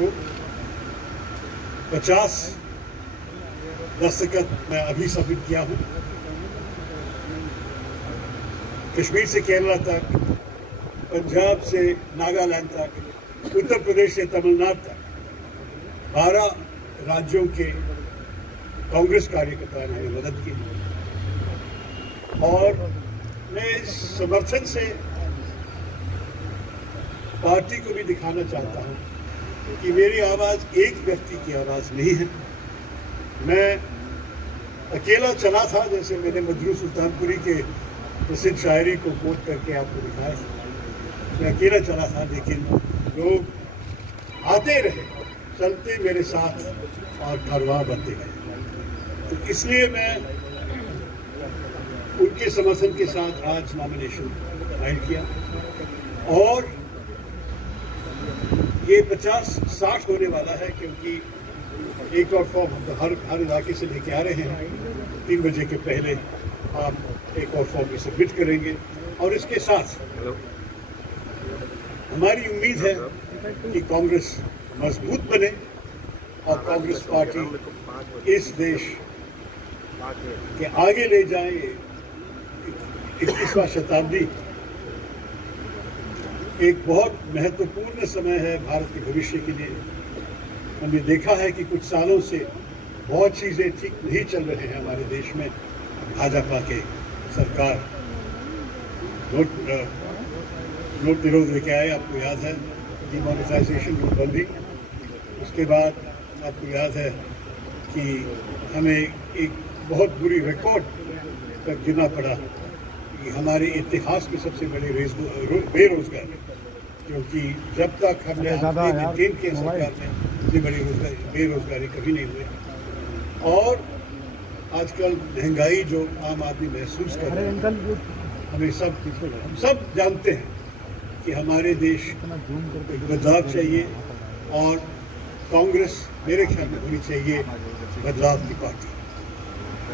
को 50 दस्तखत मैं अभी सबमिट किया हूँ। कश्मीर से केरला तक, पंजाब से नागालैंड तक, उत्तर प्रदेश से तमिलनाडु तक 12 राज्यों के कांग्रेस कार्यकर्ताओं ने हमें मदद की और मैं इस समर्थन से पार्टी को भी दिखाना चाहता हूं कि मेरी आवाज एक व्यक्ति की आवाज नहीं है। मैं अकेला चला था, जैसे मैंने मजरू सुल्तानपुरी के प्रसिद्ध शायरी को कोट करके आपको दिखाया। मैं अकेला चला था, लेकिन लोग आते रहे, चलते मेरे साथ और कारवां बनते गए। तो इसलिए मैं उनके समर्थन के साथ आज नॉमिनेशन फाइल किया और ये 50-60 होने वाला है, क्योंकि एक और फॉर्म हम हर इलाके से लेके आ रहे हैं। 3 बजे के पहले आप एक और फॉर्म भी सबमिट करेंगे और इसके साथ हमारी उम्मीद है कि कांग्रेस मजबूत बने और कांग्रेस पार्टी इस देश के आगे ले जाए। 21वां शताब्दी एक बहुत महत्वपूर्ण समय है भारत के भविष्य के लिए। हमने देखा है कि कुछ सालों से बहुत चीज़ें ठीक नहीं चल रहे हैं हमारे देश में। भाजपा के सरकार नोट विरोध लेके आए, आपको याद है, डिमोनेटाइजेशन नोटबंदी। उसके बाद आपको याद है कि हमें एक बहुत बुरी रिकॉर्ड तक गिरना पड़ा कि हमारे इतिहास में सबसे बड़ी बेरोजगारी, क्योंकि जब तक हमने केंद्र सरकार में इतनी बड़ी बेरोजगारी कभी नहीं हुई। और आजकल महंगाई जो आम आदमी महसूस कर रहे हैं, हम सब जानते हैं कि हमारे देश एक बदलाव चाहिए और कांग्रेस मेरे ख्याल में होनी चाहिए बदलाव की पार्टी।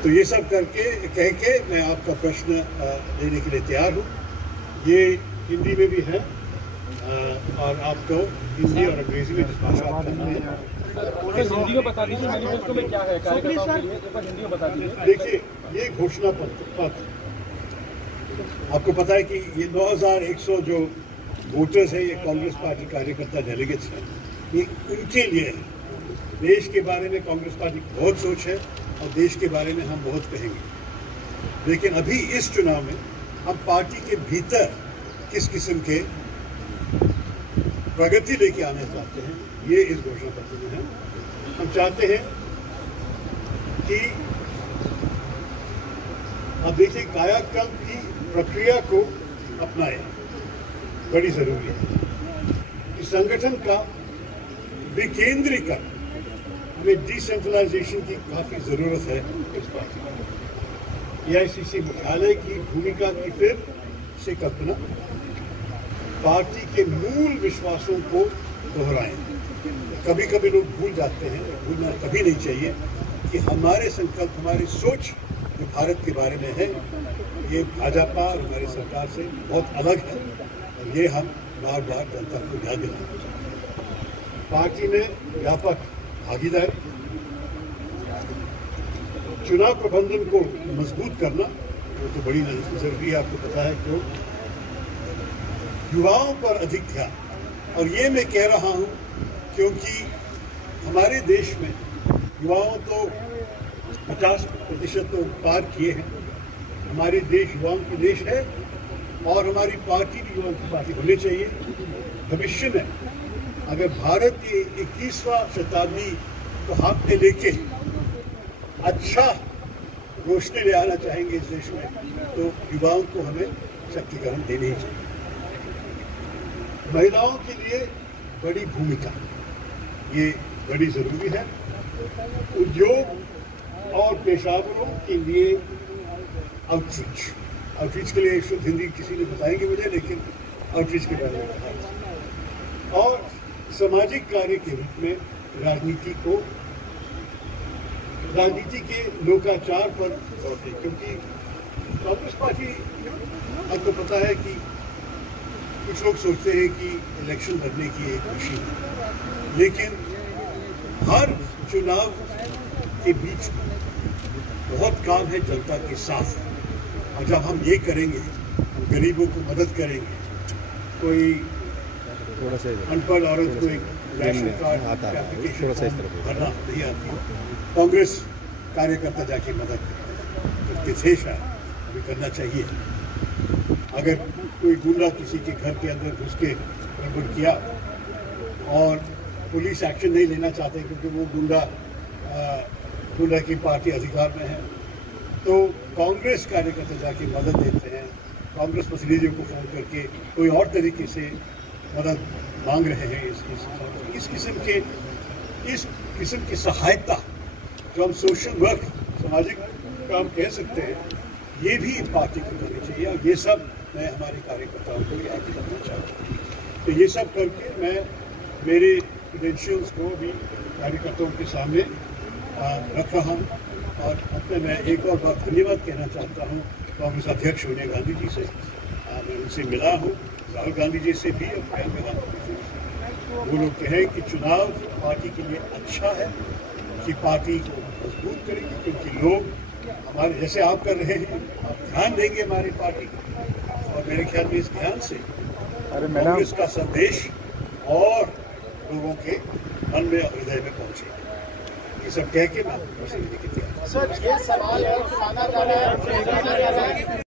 तो ये सब कह के मैं आपका प्रश्न लेने के लिए तैयार हूँ। ये हिंदी में भी है और आपको हिंदी और अंग्रेजी में जिस भाषा आप जानते हैं हिंदी में बता दीजिए, मैनिफेस्टो में क्या है कार्यकर्ताओं के लिए, हिंदी में बता दीजिए। देखिए, ये घोषणा पत्र आपको पता है कि ये 9100 जो वोटर्स हैं, ये कांग्रेस पार्टी कार्यकर्ता डेलीगेट्स हैं, ये उनके लिए है। देश के बारे में कांग्रेस पार्टी की बहुत सोच है और देश के बारे में हम बहुत कहेंगे, लेकिन अभी इस चुनाव में हम पार्टी के भीतर किस किस्म के प्रगति लेके आना चाहते हैं, ये इस घोषणा पत्र में है। हम चाहते हैं कि अब देखिए, कायाकल्प की प्रक्रिया को अपनाएं, बड़ी जरूरी है कि संगठन का विकेंद्रीकरण, हमें डिसेंट्रलाइजेशन की काफी जरूरत है इस पार्टी में। एआईसीसी मुख्यालय की भूमिका की फिर से कल्पना, पार्टी के मूल विश्वासों को दोहराएं। कभी कभी लोग भूल जाते हैं, भूलना कभी नहीं चाहिए कि हमारे संकल्प, हमारी सोच जो भारत के बारे में है, ये भाजपा और हमारी सरकार से बहुत अलग है और ये हम बार बार जनता को याद दिलाना चाहते हैं। पार्टी में व्यापक भागीदारी, चुनाव प्रबंधन को मजबूत करना, वो तो बड़ी जरूरी है, आपको पता है क्यों। युवाओं पर अधिक ध्यान, और ये मैं कह रहा हूँ क्योंकि हमारे देश में युवाओं तो 50% तो पार किए हैं। हमारे देश युवाओं की देश है और हमारी पार्टी भी युवाओं की पार्टी होनी चाहिए। भविष्य में अगर भारत की 21वां शताब्दी को हाथ में लेके अच्छा रोशनी ले आना चाहेंगे इस देश में, तो युवाओं को हमें शक्तिकरण देनी ही चाहिए। महिलाओं के लिए बड़ी भूमिका, ये बड़ी जरूरी है। उद्योग और पेशेवरों के लिए आउटरीच के लिए शुद्ध हिंदी किसी ने बताएंगे मुझे, लेकिन आउटरीच के बारे में बताया। और सामाजिक कार्य के रूप में राजनीति के लोकाचार पर दौड़ते, क्योंकि कांग्रेस पार्टी, आपको पता है कि कुछ लोग सोचते हैं कि इलेक्शन लड़ने की एक खुशी है। लेकिन हर चुनाव के बीच में बहुत काम है जनता के साथ, और जब हम ये करेंगे, गरीबों को मदद करेंगे, कोई अनपढ़ औरत को एक राशन कार्ड एप्लीकेशन भरना नहीं आती, कांग्रेस कार्यकर्ता जाके मदद करते थे, शायद अभी करना चाहिए। अगर कोई गुंडा किसी के घर के अंदर घुस के गड़बड़ किया और पुलिस एक्शन नहीं लेना चाहते क्योंकि वो गुंडा की पार्टी अधिकार में है, तो कांग्रेस कार्यकर्ता जाके मदद देते हैं, कांग्रेस प्रतिनिधियों को फोन करके कोई और तरीके से मदद मांग रहे हैं। इस किस्म की सहायता जो हम सोशल वर्क, सामाजिक काम कह सकते हैं, ये भी पार्टी को करनी चाहिए। और ये सब मैं हमारे कार्यकर्ताओं को याद करना चाहता हूँ। तो ये सब करके मैं मेरे क्रेडेंशियल्स को भी कार्यकर्ताओं के सामने रख रहा हूँ। और अपने मैं एक और बात धन्यवाद कहना चाहता हूँ कांग्रेस अध्यक्ष सोनिया गांधी जी से। मैं उनसे मिला हूँ, राहुल गांधी जी से भी और प्रियंका गांधी जी से। वो लोग कहें कि चुनाव पार्टी के लिए अच्छा है, कि पार्टी को मजबूत करेगी, क्योंकि लोग हमारे जैसे आप कर रहे हैं, आप ध्यान देंगे हमारी पार्टी को, और मेरे ख्याल में इस ध्यान से कांग्रेस का संदेश और लोगों के मन में और हृदय में पहुंचेगा। ये सब कह के मैं सर, ये सवाल है